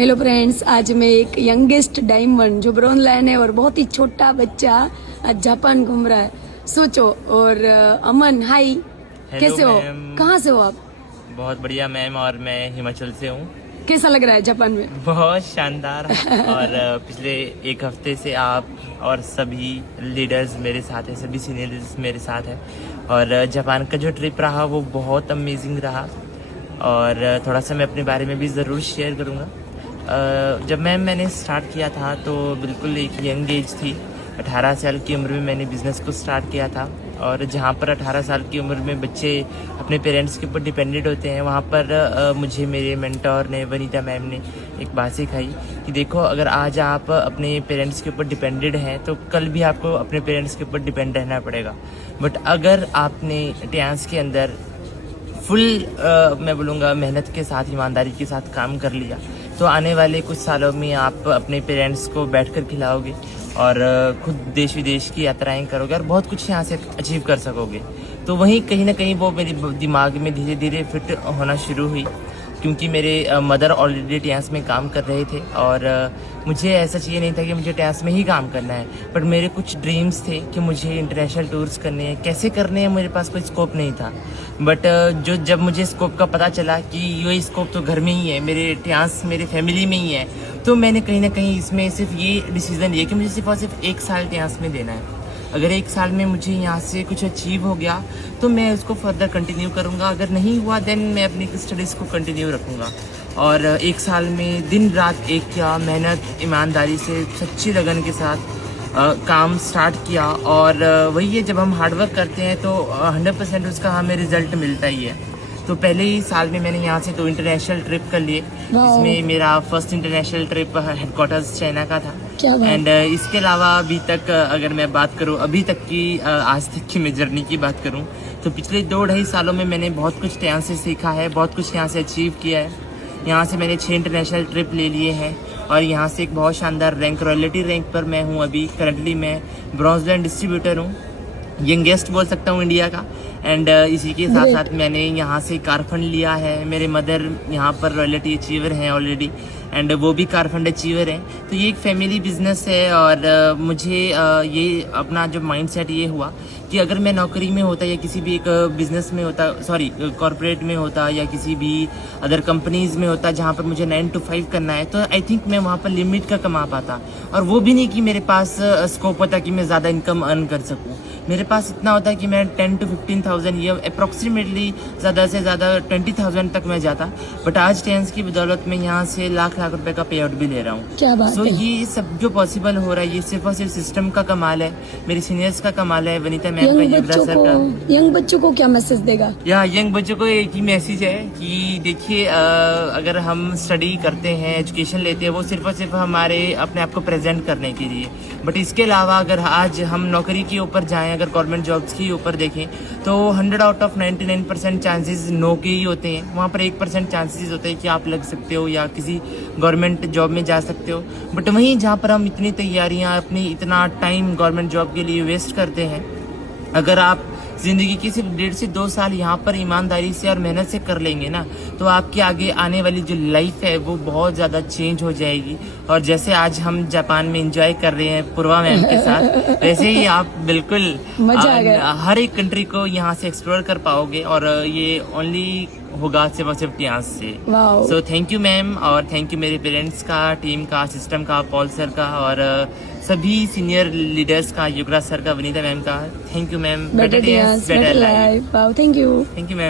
Hello friends, आज मैं एक यंगेस्ट डायमंड जो ब्रॉन्ज लायन है और बहुत ही छोटा बच्चा आज जापान घूम रहा है। सोचो। और अमन, हाय, कैसे हो? कहाँ से हो आप? बहुत बढ़िया मैम, और मैं हिमाचल से हूँ। कैसा लग रहा है जापान में? बहुत शानदार। और पिछले एक हफ्ते से आप और सभी लीडर्स मेरे साथ हैं, सभी सीनियर लीडर्स मेरे साथ हैं। और जापान का जो ट्रिप रहा वो बहुत अमेजिंग रहा। और थोड़ा सा मैं अपने बारे में भी ज़रूर शेयर करूँगा। जब मैंने स्टार्ट किया था तो बिल्कुल एक यंग एज थी। 18 साल की उम्र में मैंने बिज़नेस को स्टार्ट किया था। और जहाँ पर 18 साल की उम्र में बच्चे अपने पेरेंट्स के ऊपर डिपेंडेंट होते हैं, वहाँ पर मुझे मेरे मेंटोर ने, वनीता मैम ने एक बात सिखाई कि देखो, अगर आज आप अपने पेरेंट्स के ऊपर डिपेंडेंट हैं तो कल भी आपको अपने पेरेंट्स के ऊपर डिपेंड रहना पड़ेगा। बट अगर आपने ट्रांस के अंदर फुल मैं बोलूँगा मेहनत के साथ, ईमानदारी के साथ काम कर लिया तो आने वाले कुछ सालों में आप अपने पेरेंट्स को बैठकर खिलाओगे और खुद देश विदेश की यात्राएं करोगे और बहुत कुछ यहाँ से अचीव कर सकोगे। तो वहीं कहीं ना कहीं वो मेरे दिमाग में धीरे धीरे फिट होना शुरू हुई, क्योंकि मेरे मदर ऑलरेडी ट्रांस में काम कर रहे थे और मुझे ऐसा चाहिए नहीं था कि मुझे ट्रांस में ही काम करना है। पर मेरे कुछ ड्रीम्स थे कि मुझे इंटरनेशनल टूर्स करने हैं। कैसे करने हैं, मेरे पास कोई स्कोप नहीं था। बट जब मुझे स्कोप का पता चला कि ये स्कोप तो घर में ही है, मेरे ट्रांस मेरे फैमिली में ही है, तो मैंने कहीं ना कहीं इसमें सिर्फ ये डिसीज़न लिया कि मुझे सिर्फ और सिर्फ 1 साल ट्रांस में देना है। अगर 1 साल में मुझे यहाँ से कुछ अचीव हो गया तो मैं उसको फर्दर कंटिन्यू करूँगा, अगर नहीं हुआ देन मैं अपनी स्टडीज़ को कंटिन्यू रखूँगा। और 1 साल में दिन रात एक किया, मेहनत, ईमानदारी से, सच्ची लगन के साथ काम स्टार्ट किया। और वही है, जब हम हार्डवर्क करते हैं तो 100% उसका हमें रिजल्ट मिलता ही है। तो पहले ही साल में मैंने यहाँ से 2 इंटरनेशनल ट्रिप कर लिए। इसमें मेरा first international trip headquarters China का था। एंड इसके अलावा अभी तक अगर मैं बात करूँ, अभी तक की आज तक की मैं जर्नी की बात करूँ तो पिछले 2-2.5 सालों में मैंने बहुत कुछ यहाँ से सीखा है, बहुत कुछ यहाँ से अचीव किया है। यहाँ से मैंने 6 इंटरनेशनल ट्रिप ले लिए हैं और यहाँ से एक बहुत शानदार रैंक, रॉयल्टी रैंक पर मैं हूँ अभी। करंटली मैं ब्रॉन्ज लायन डिस्ट्रीब्यूटर हूँ, यंगेस्ट बोल सकता हूँ इंडिया का। एंड इसी के साथ साथ मैंने यहाँ से कार फंड लिया है। मेरे मदर यहाँ पर रॉयल्टी अचीवर हैं ऑलरेडी, एंड वो भी कार फंड अचीवर हैं। तो ये एक फैमिली बिजनेस है। और मुझे ये अपना जो माइंडसेट ये हुआ कि अगर मैं नौकरी में होता या किसी भी एक बिजनेस में होता, कॉर्पोरेट में होता या किसी भी अदर कंपनीज में होता जहाँ पर मुझे 9 to 5 करना है, तो आई थिंक मैं वहाँ पर लिमिट का कमा पाता। और वो भी नहीं कि मेरे पास स्कोप होता कि मैं ज़्यादा इनकम अर्न कर सकूँ। मेरे पास इतना होता है कि मैं 10 to 15,000 ये अप्रॉक्सीमेटली ज़्यादा से ज़्यादा 20,000 तक मैं जाता। बट आज ट्रांस की बदौलत में यहाँ से लाख रुपए का पे आउट भी ले रहा हूँ। क्या बात है। ये सब जो पॉसिबल हो रहा है ये सिर्फ और सिर्फ सिस्टम का कमाल है, मेरे सीनियर्स का कमाल है, वनीता मैम का, युवराज सर का। यंग बच्चों को क्या मैसेज देगा? यंग बच्चों को एक ही मैसेज है कि देखिए, अगर हम स्टडी करते हैं, एजुकेशन लेते हैं, वो सिर्फ और सिर्फ हमारे अपने आप को प्रेजेंट करने के लिए। बट इसके अलावा अगर आज हम नौकरी के ऊपर जाएं, अगर गवर्नमेंट जॉब्स के ऊपर देखें तो 100 out of 99% चांसेस नो के ही होते हैं। वहाँ पर 1% चांसेस होते हैं कि आप लग सकते हो या किसी गवर्नमेंट जॉब में जा सकते हो। बट वहीं जहाँ पर हम इतनी तैयारियाँ, अपनी इतना टाइम गवर्नमेंट जॉब के लिए वेस्ट करते हैं, अगर आप ज़िंदगी की सिर्फ 1.5 से 2 साल यहाँ पर ईमानदारी से और मेहनत से कर लेंगे ना, तो आपकी आगे आने वाली जो लाइफ है वो बहुत ज़्यादा चेंज हो जाएगी। और जैसे आज हम जापान में एंजॉय कर रहे हैं पूर्वा मैम के साथ, वैसे ही आप बिल्कुल हर एक कंट्री को यहाँ से एक्सप्लोर कर पाओगे। और ये ओनली होगा सिर्फ और सिर्फ ट्रांस से। सो थैंक यू मैम, और थैंक यू मेरे पेरेंट्स का, टीम का, सिस्टम का, पॉल सर का, और सभी सीनियर लीडर्स का, युवराज सर का, वनीता मैम का। Thank you ma'am. Better trans, better life. Thank you ma'am.